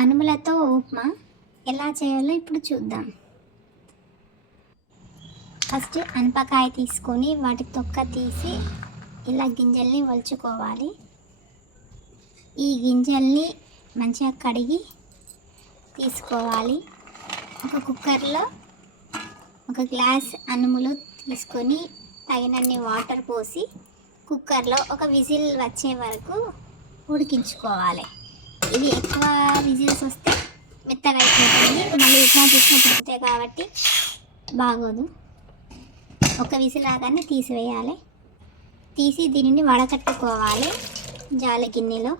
అనుములతో ఉప్మా ఎలా చేయాలో ఇప్పుడు చూద్దాం. ఫస్ట్ అనపకాయ తీసుకొని వాటి తొక్క తీసి ఇలా గింజల్ని వలుచుకోవాలి. ఈ గింజల్ని మంచిగా కడిగి తీసుకోవాలి. ఒక కుక్కర్లో ఒక గ్లాస్ అనుములు తీసుకొని తగినన్ని వాటర్ పోసి కుక్కర్లో ఒక విజిల్ వచ్చే వరకు ఉడికించుకోవాలి. ఇది ఎక్కువ విజిల్స్ వస్తే మెత్తగా అయిపోతుంది. మళ్ళీ ఉప్మా చేసిన ఉడుకుతాయి కాబట్టి బాగోదు. ఒక విసిల్ రాగానే తీసివేయాలి. తీసి దీనిని వడకట్టుకోవాలి జాలి గిన్నెలో.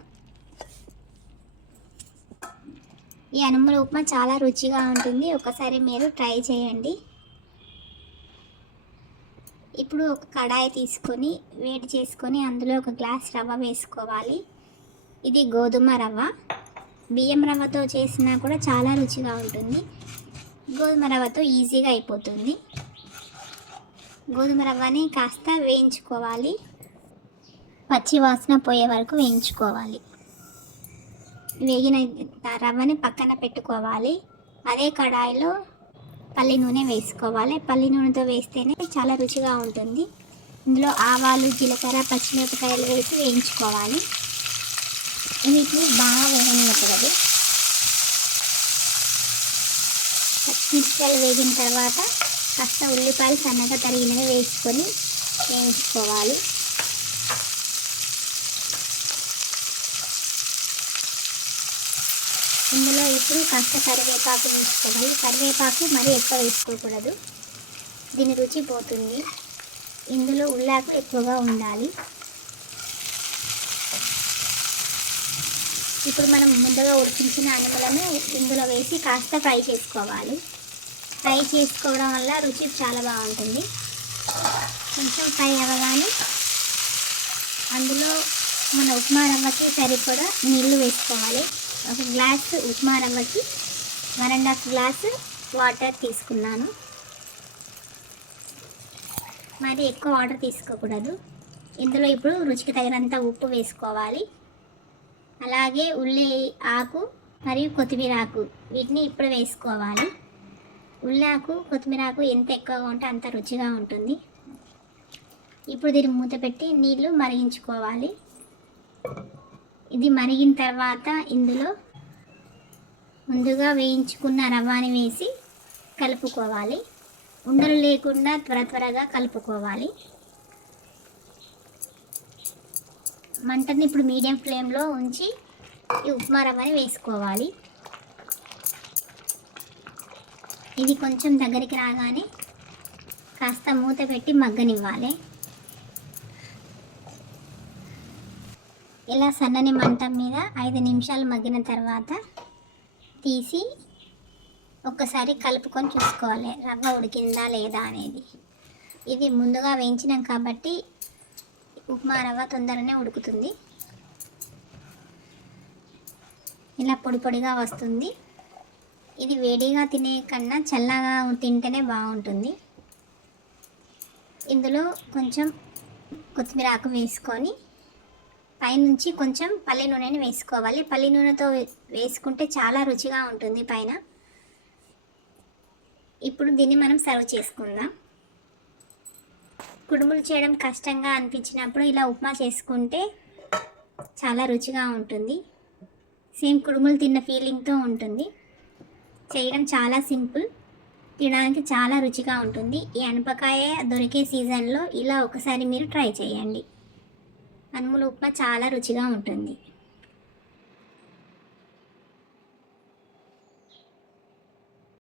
ఈ అనుముల ఉప్మా చాలా రుచిగా ఉంటుంది. ఒకసారి మీరు ట్రై చేయండి. ఇప్పుడు ఒక కడాయి తీసుకొని వేడి చేసుకొని అందులో ఒక గ్లాస్ రవ్వ వేసుకోవాలి. ఇది గోధుమ రవ్వ. బియ్యం రవ్వతో చేసినా కూడా చాలా రుచిగా ఉంటుంది. గోధుమ రవ్వతో ఈజీగా అయిపోతుంది. గోధుమ రవ్వని కాస్త వేయించుకోవాలి. పచ్చి వాసన పోయే వరకు వేయించుకోవాలి. వేగిన రవ్వని పక్కన పెట్టుకోవాలి. అదే కడాయిలో పల్లి నూనె వేసుకోవాలి. పల్లి నూనెతో వేస్తేనే చాలా రుచిగా ఉంటుంది. ఇందులో ఆవాలు జీలకర్ర పచ్చిమిరపకాయలు వేసి వేయించుకోవాలి. వీటిని బాగా వేగనివ్వకూడదు పచ్చిమిరపకాయలు వేగిన తర్వాత కాస్త ఉల్లిపాయలు సన్నగా తరిగినవి వేసుకొని వేయించుకోవాలి. ఇందులో ఇప్పుడు కాస్త కరివేపాకు వేసుకోవాలి. కరివేపాకు మరీ ఎక్కువ వేసుకోకూడదు. దీని రుచి పోతుంది. ఇందులో ఉల్లాకు ఎక్కువగా ఉండాలి. ఇప్పుడు మనం ముందుగా ఉడికించిన అన్నములను ఇందులో వేసి కాస్త ఫ్రై చేసుకోవాలి. ఫ్రై చేసుకోవడం వల్ల రుచి చాలా బాగుంటుంది. కొంచెం ఫ్రై అవ్వగానే అందులో మన ఉప్మా రవ్వకి సరిపడా నీళ్ళు వేసుకోవాలి. ఒక glass upma రవ్వకి one and half glass water తీసుకున్నాను. మరి ఎక్కువ వాటర్ తీసుకోకూడదు. ఇందులో ఇప్పుడు రుచికి తగినంత ఉప్పు వేసుకోవాలి. అలాగే ఉల్లి ఆకు మరియు కొత్తిమీర ఆకు. వీటిని ఇప్పుడు వేసుకోవాలి. ఉల్లాకు కొత్తిమీర ఆకు ఎంత ఎక్కువగా ఉంటే అంత రుచిగా ఉంటుంది. ఇప్పుడు దీన్ని మూత పెట్టి నీళ్ళు మరిగించుకోవాలి. ఇది మరిగిన తర్వాత ఇందులో ముందుగా వేయించుకున్న రవ్వని వేసి కలుపుకోవాలి. ఉండలు లేకుండా త్వర త్వరగా కలుపుకోవాలి. మంటని ఇప్పుడు మీడియం ఫ్లేమ్లో ఉంచి ఈ ఉప్మా రవ్వని వేసుకోవాలి. ఇది కొంచెం దగ్గరికి రాగానే కాస్త మూత పెట్టి మగ్గనివ్వాలి. ఇలా సన్నని మంట మీద ఐదు నిమిషాలు మగ్గిన తర్వాత తీసి ఒక్కసారి కలుపుకొని చూసుకోవాలి. రవ్వ ఉడికిందా లేదా అనేది. ఇది ముందుగా వేయించినాం కాబట్టి ఉప్మా రవ్వ తొందరనే ఉడుకుతుంది. ఇలా పొడి పొడిగా వస్తుంది. ఇది వేడిగా తినే కన్నా చల్లగా తింటేనే బాగుంటుంది. ఇందులో కొంచెం కొత్తిమీర ఆకు వేసుకొని పైనుంచి కొంచెం పల్లి నూనెని వేసుకోవాలి. పల్లి నూనెతో వేసుకుంటే చాలా రుచిగా ఉంటుంది పైన. ఇప్పుడు దీన్ని మనం సర్వ్ చేసుకుందాం. కుడుములు చేయడం కష్టంగా అనిపించినప్పుడు ఇలా ఉప్మా చేసుకుంటే చాలా రుచిగా ఉంటుంది. సేమ్ కుడుములు తిన్న ఫీలింగ్తో ఉంటుంది. చేయడం చాలా సింపుల్ తినడానికి చాలా రుచిగా ఉంటుంది. ఈ అనపకాయ దొరికే సీజన్లో ఇలా ఒకసారి మీరు ట్రై చేయండి. అనుముల ఉప్మా చాలా రుచిగా ఉంటుంది.